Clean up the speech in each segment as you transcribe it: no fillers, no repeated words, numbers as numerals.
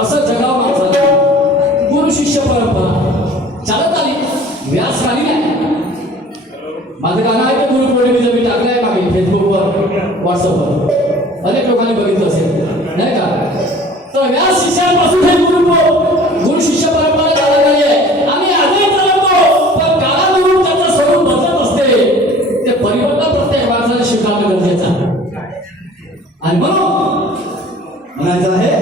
असं जगाव माणसाला गुरु शिष्य परंपरा चालत आली, व्यास खाली नाही. माझं गाणं आहे ते गुरुपौर्णिमेचं मी टाकलं आहे मागे फेसबुकवर, व्हॉट्सअपवर, अनेक लोकांनी बघितलं असेल नाही का. तर व्यास शिष्यांपासून हे गुरु शिष्य परंपरा चालत आली आहे आणि आजही चालवतो. पण काळानुरूप त्याचं स्वरूप बदलत असते. ते परिवर्तन प्रत्येक माणसाने स्वीकारणं गरजेचं आहे. आणि म्हणून म्हणायचं आहे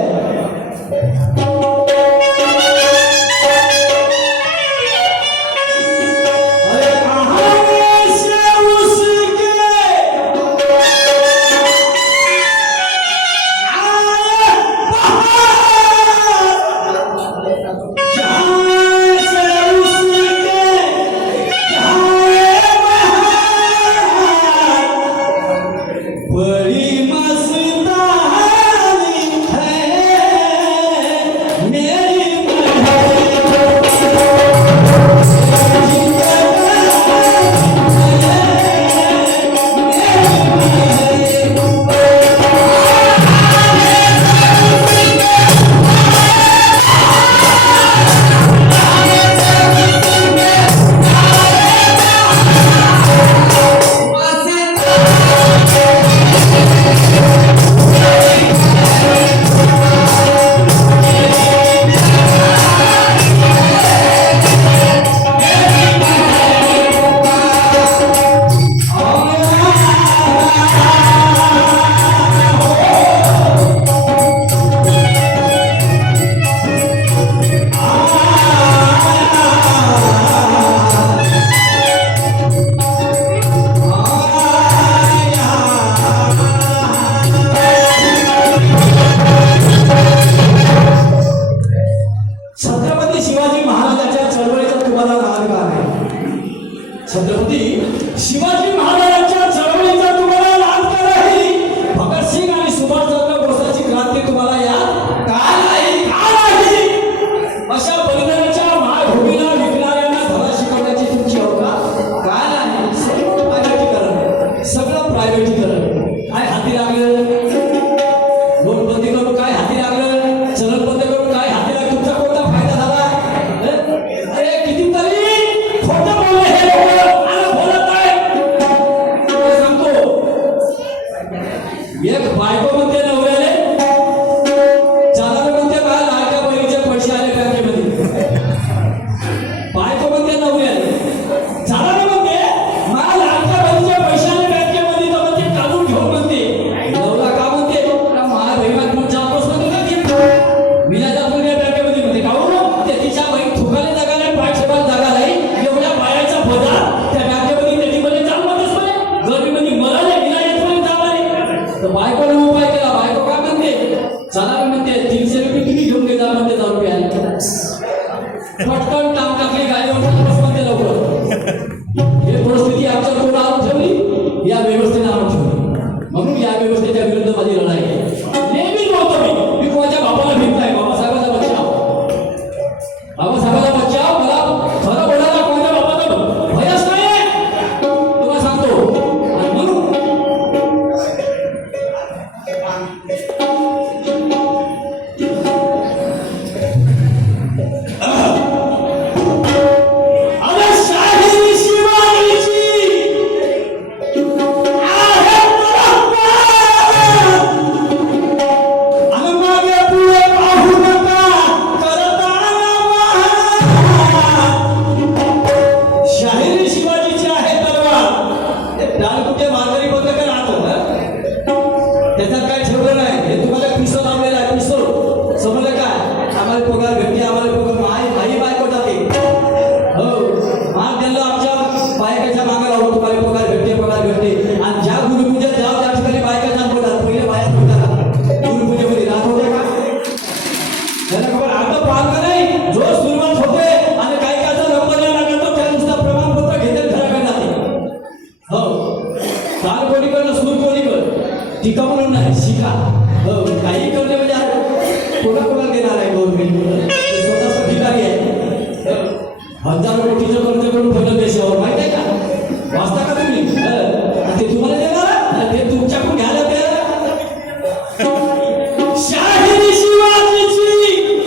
हजारो कोटीचं कर्ज करून ठेवलं देशावर, माहिती आहे का? वाचता का तुम्ही? ते तुम्हाला देणार, ते तुमच्याकडून घ्यायला तयार. शाहिरी शिवाजीची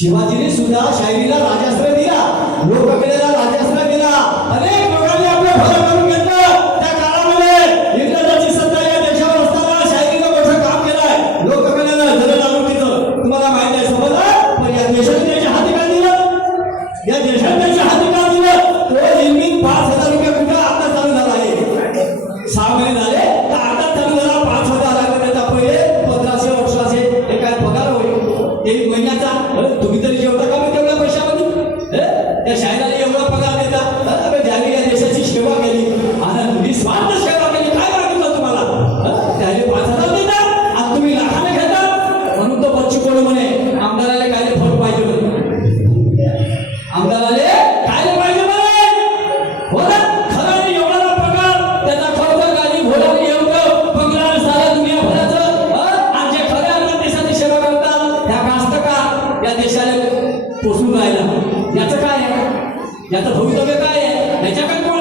शिवाजीने सुद्धा शाहिरीला राजाश्रय दिला, लोककलेला राजाश्रय दिला. अनेक लोकांनी आपलं भलं करून घेतलं. त्या काळामध्ये इंग्रजांची सत्ता या देशावर असताना शाहिरीनं मोठं काम केलंय. लोककलेला धरण आणून दिलं. तुम्हाला माहिती आहे समजलं. पण या देशाने त्याच्या हाती का दिलं? या देशाने त्याच्या हाती का दिलं? तो इल्मी 5,000 रुपये कुठं आता चालू झाला आहे. 6 महिने झाले तर आता चालू झाला. 5,000 आले त्याचा पहिले 1500 1800 हे काय पगार होईल 1 महिन्याचा. तुम्ही तरी जेवता का मग तेवढ्या पैशामध्ये? त्या शाहिराला एवढा पगार देता. ज्याने या देशाची सेवा केली आणि निस्वार्थ सेवा केली, काय मागितलं तुम्हाला? त्याने 5,000 देता आणि तुम्ही लाखाने घेता. म्हणून तो बच्चू कडू म्हणे आमदाराला काय फरक पाहिजे म्हणे. आमदाराले काय पाहिजे म्हणे. हो ना, खरं आहे एवढा पगार त्याचा खर्च गाडी घोडा एवढं पगार सारा दुनियाभराचं. आणि जे खऱ्या अर्थाने देशाची सेवा करतात ह्या कास्तकार या देशाला पोचून राहिला. याचं काय आहे? याचं भवितव्य काय आहे? याच्याकडे कोण